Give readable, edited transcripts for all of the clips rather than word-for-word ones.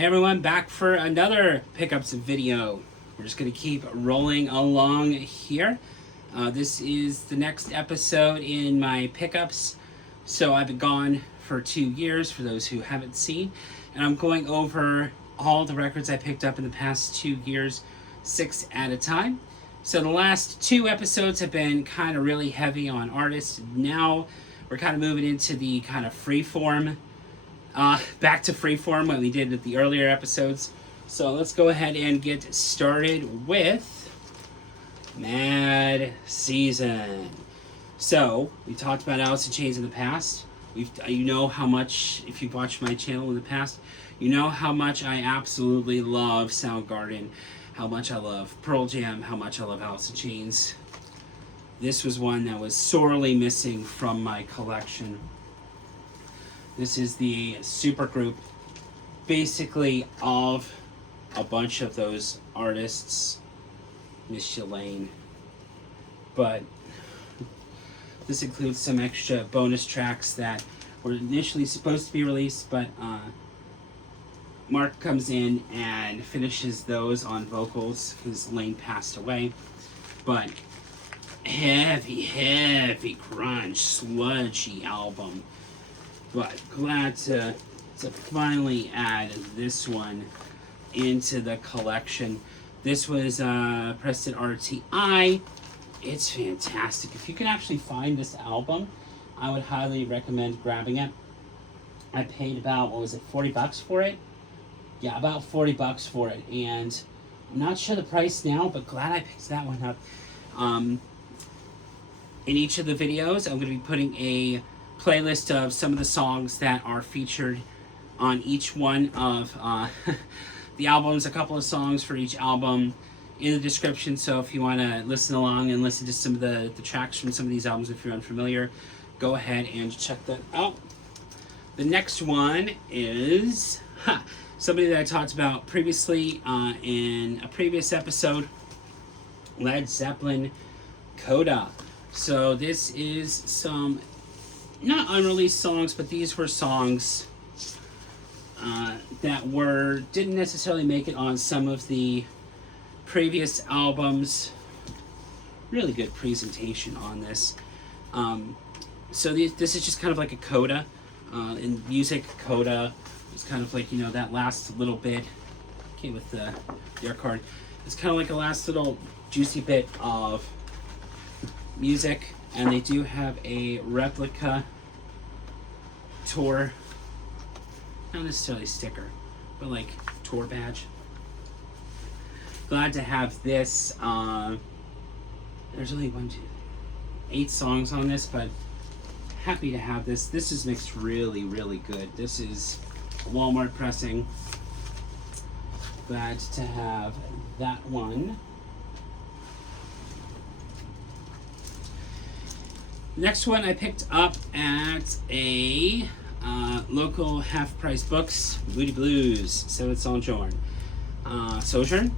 Hey everyone, back for another pickups video. We're just going to keep rolling along here. This is the next episode in my pickups. So I've been gone for 2 years, for those who haven't seen. And I'm going over all the records I picked up in the past 2 years, 6 at a time. So the last 2 episodes have been kind of really heavy on artists. Now we're kind of moving into the kind of freeform, back to freeform what we did at the earlier episodes. So let's go ahead and get started with Mad Season. So we talked about Alice in Chains in the past. You know how much, if you've watched my channel in the past, you know how much I absolutely love Soundgarden, how much I love Pearl Jam, how much I love Alice in Chains. This was one that was sorely missing from my collection. This is the supergroup, basically, of a bunch of those artists. Miss You Lane. But this includes some extra bonus tracks that were initially supposed to be released, but Mark comes in and finishes those on vocals because Lane passed away. But heavy grunge, sludgy album. But glad to finally add this one into the collection. This was pressed at RTI. It's fantastic. If you can actually find this album, I would highly recommend grabbing it. I paid about, what was it, $40 for it? Yeah, about $40 for it. And I'm not sure the price now, but glad I picked that one up. In each of the videos, I'm going to be putting a playlist of some of the songs that are featured on each one of the albums, a couple of songs for each album in the description. So if you want to listen along and listen to some of the tracks from some of these albums, if you're unfamiliar, go ahead and check that out. The next one is somebody that I talked about previously in a previous episode, Led Zeppelin, Coda. So this is some not unreleased songs, but these were songs that didn't necessarily make it on some of the previous albums. Really good presentation on this. So this is just kind of like a coda. In music, coda is kind of like, you know, that last little bit. Okay, with the air card. It's kind of like a last little juicy bit of music. And they do have a replica tour, not necessarily sticker, but like tour badge. Glad to have this. There's only 8 songs on this, but happy to have this. This is mixed really good. This is Walmart pressing. Glad to have that one. Next one I picked up at a local half-price books, Moody Blues, Sojourn. Sojourn.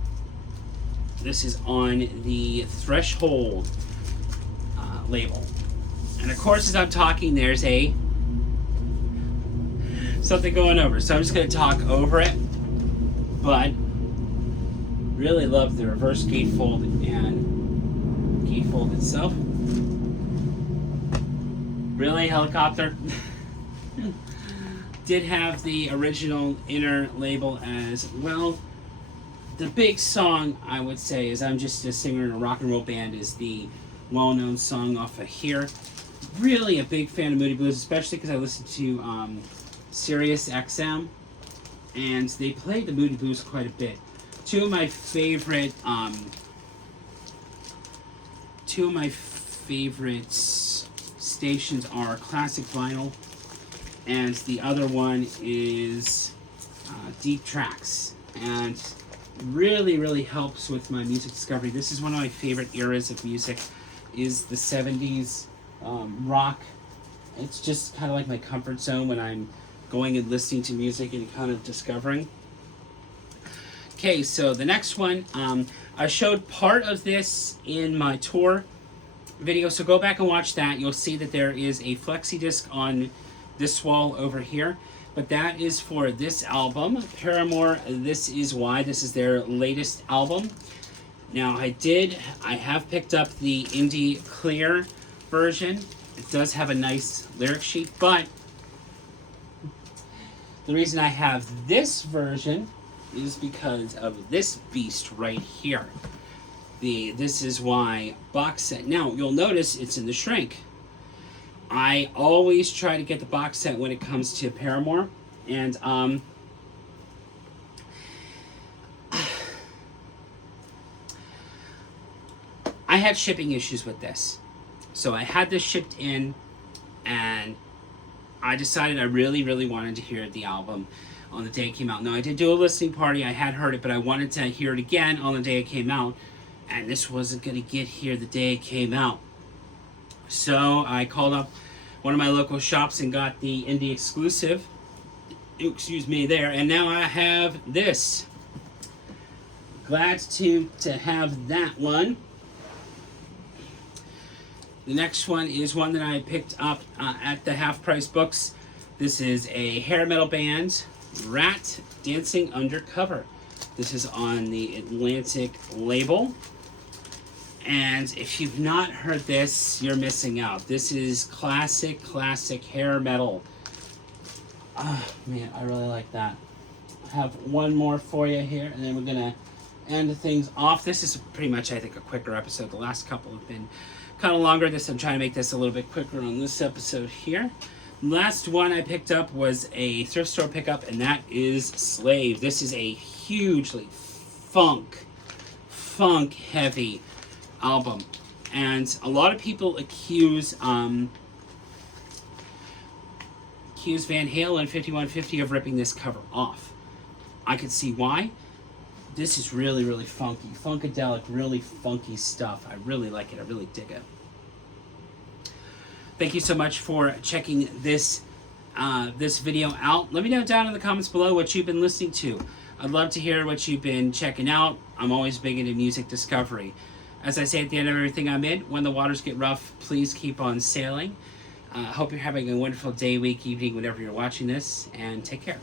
This is on the Threshold label. And of course, as I'm talking, there's something going over. So I'm just going to talk over it. But really love the reverse gatefold and gatefold itself. Really, helicopter? Did have the original inner label as well. The big song, I would say, is I'm Just a Singer in a Rock and Roll Band is the well-known song off of here. Really a big fan of Moody Blues, especially because I listen to Sirius XM, and they play the Moody Blues quite a bit. Two of my favorite stations are Classic Vinyl, and the other one is Deep Tracks, and really helps with my music discovery. This is one of my favorite eras of music, is the 70s rock. It's just kind of like my comfort zone when I'm going and listening to music and kind of discovering. Okay, so the next one, I showed part of this in my tour video, so go back and watch that. You'll see that there is a flexi disc on this wall over here. But that is for this album, Paramore, This Is Why. This is their latest album. Now, I have picked up the Indie Clear version. It does have a nice lyric sheet, but the reason I have this version is because of this beast right here. The This Is Why box set. Now, you'll notice it's in the shrink. I always try to get the box set when it comes to Paramore, and I had shipping issues with this. So I had this shipped in, and I decided I really, really wanted to hear the album on the day it came out. Now, I did do a listening party. I had heard it, but I wanted to hear it again on the day it came out, and this wasn't going to get here the day it came out. So I called up one of my local shops and got the indie exclusive, there, and now I have this. Glad to have that one. The next one is one that I picked up at the Half Price Books. This is a hair metal band, Rat Dancing Undercover. This is on the Atlantic label. And if you've not heard this, you're missing out. This is classic hair metal. Oh, man, I really like that. I have one more for you here, and then we're going to end things off. This is pretty much, I think, a quicker episode. The last couple have been kind of longer. I'm trying to make this a little bit quicker on this episode here. Last one I picked up was a thrift store pickup, and that is Slave. This is a hugely funk heavy album, and a lot of people accuse Van Halen 5150 of ripping this cover off. I could see why. This is really, really funky, funkadelic, really funky stuff. I really like it. I really dig it. Thank you so much for checking this video out. Let me know down in the comments below what you've been listening to. I'd love to hear what you've been checking out. I'm always big into music discovery. As I say at the end of everything I'm in, when the waters get rough, please keep on sailing. I hope you're having a wonderful day, week, evening, whenever you're watching this, and take care.